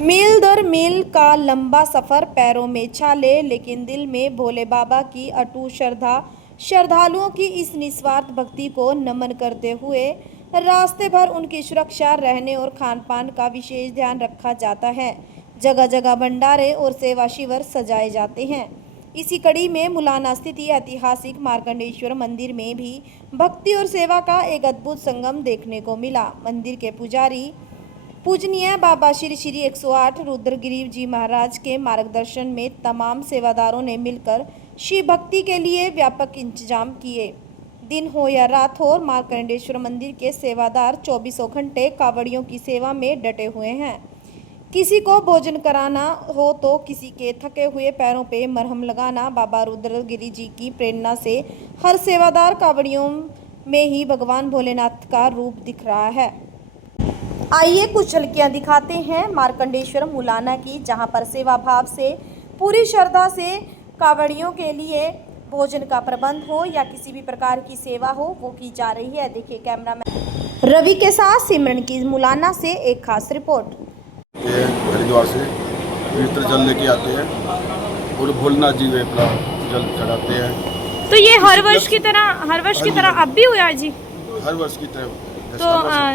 मील दर मील का लंबा सफ़र, पैरों में छाले लेकिन दिल में भोले बाबा की अटूट श्रद्धा। श्रद्धालुओं की इस निस्वार्थ भक्ति को नमन करते हुए रास्ते भर उनकी सुरक्षा, रहने और खान पान का विशेष ध्यान रखा जाता है। जगह जगह भंडारे और सेवा शिविर सजाए जाते हैं। इसी कड़ी में मुलाना स्थित ऐतिहासिक मार्कंडेश्वर मंदिर में भी भक्ति और सेवा का एक अद्भुत संगम देखने को मिला। मंदिर के पुजारी पूजनीय बाबा श्री श्री 108 रुद्रगिरी जी महाराज के मार्गदर्शन में तमाम सेवादारों ने मिलकर शिव भक्ति के लिए व्यापक इंतजाम किए। दिन हो या रात हो, मार्कंडेश्वर मंदिर के सेवादार 24 घंटे कावड़ियों की सेवा में डटे हुए हैं। किसी को भोजन कराना हो तो किसी के थके हुए पैरों पे मरहम लगाना। बाबा रुद्रगिरी जी की प्रेरणा से हर सेवादार कावड़ियों में ही भगवान भोलेनाथ का रूप दिख रहा है। आइए कुछ झलकियां दिखाते हैं मार्कंडेश्वर मुलाना की, जहां पर सेवा भाव से, पूरी श्रद्धा से कावड़ियों के लिए भोजन का प्रबंध हो या किसी भी प्रकार की सेवा हो वो की जा रही है। देखिए कैमरामैन रवि के साथ सिमरन की मुलाना से एक खास रिपोर्ट। ये हरिद्वार से पवित्र जल लेके आते हैं और भोलेनाथ जी वे अपना जल चढ़ाते हैं। तो ये हर वर्ष की तरह अब भी हुआ जी? हर वर्ष की तरह। तो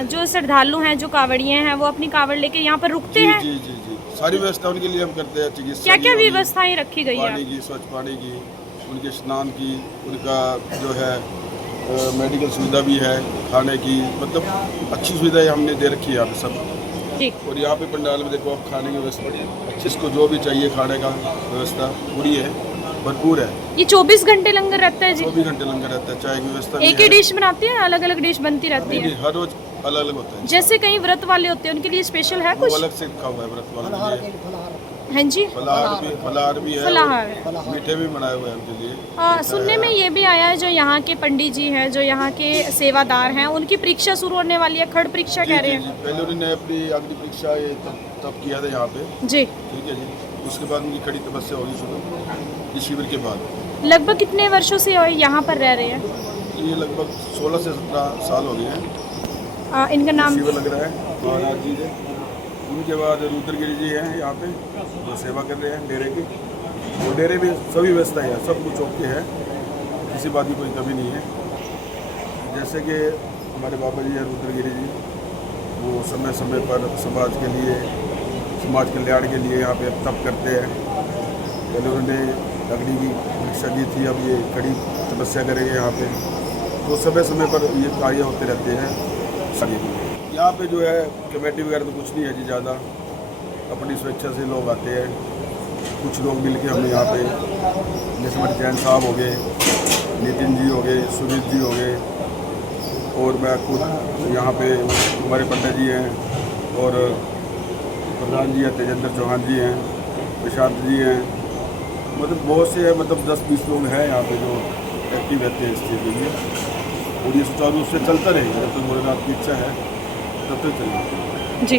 जो श्रद्धालु हैं, जो कावड़िए हैं, वो अपनी कावड़ लेके यहाँ पर रुकते हैं? जी जी जी, सारी व्यवस्था उनके लिए हम करते हैं। चिकित्सा क्या क्या व्यवस्थाएं रखी गई है? पानी की, स्वच्छ पानी की, उनके स्नान की, उनका जो है मेडिकल सुविधा भी है, खाने की, मतलब अच्छी सुविधाएं हमने दे रखी है यहाँ पे सब। जी। और यहाँ पे पंडाल में देखो आप खाने की व्यवस्था, जिसको जो भी चाहिए खाने का व्यवस्था पूरी है, भरपूर है। ये 24 घंटे लंगर रहता है जी? 24 घंटे लंगर रहता है। चाय की व्यवस्था एक ही डिश बनाती है, अलग अलग डिश बनती रहती है? हर रोज अलग अलग होता है। जैसे कई व्रत वाले होते हैं उनके लिए स्पेशल है कुछ? अलग से रखा हुआ है व्रत वाले के लिए। हाँ जी, फलाहार भी है, फलाहार मीठे भी बनाए हुए हैं उनके लिए। सुनने में ये भी आया है जो यहाँ के पंडित जी हैं, जो यहाँ के सेवादार हैं, उनकी परीक्षा शुरू होने वाली है, खड़ परीक्षा कह रहे हैं। पहले उन्होंने अपनी अग्नि परीक्षा तब किया था यहाँ पे जी, ठीक है जी। उसके बाद उनकी कड़ी तपस्या होगी शुरू इस शिविर के बाद। लगभग कितने वर्षों से यहाँ पर रह रहे हैं? ये लगभग 16 से 17 साल हो गए हैं। इनका नाम शिविर लग रहा है महाराज जी से। उनके बाद रुद्रगिरी जी हैं यहाँ पे जो सेवा कर रहे हैं डेरे की। और डेरे में सभी व्यवस्थाएं हैं, सब कुछ ओके है, किसी बात की कोई कमी नहीं है। जैसे कि हमारे बाबा जी हैं रुद्रगिरी जी, वो समय समय पर समाज के लिए, समाज कल्याण के लिए यहाँ पे तप करते हैं। पहले उन्होंने अग्नि की परीक्षा दी थी, अब ये कड़ी तपस्या करेंगे यहाँ पे। तो समय समय पर ये कार्य होते रहते हैं सभी। यहाँ पे जो है कमेटी वगैरह तो कुछ नहीं है जी, ज़्यादा अपनी स्वेच्छा से लोग आते हैं। कुछ लोग मिल के हम यहाँ पे, जैसे हमारे जैन साहब हो गए, नितिन जी हो गए, सुजीत जी हो गए, और मैं खुद यहाँ पे हमारे पंडित जी हैं, और प्रधान जी हैं तेजेंद्र चौहान जी हैं, प्रशांत जी हैं, मतलब बहुत से, मतलब 10-20 लोग हैं यहाँ पे जो एक्टिव रहते हैं इस चीज़ के लिए। और ये सुचारू रूप से चलता रहेगा, जब तक भोलेनाथ की इच्छा है तब तक चलेगा जी।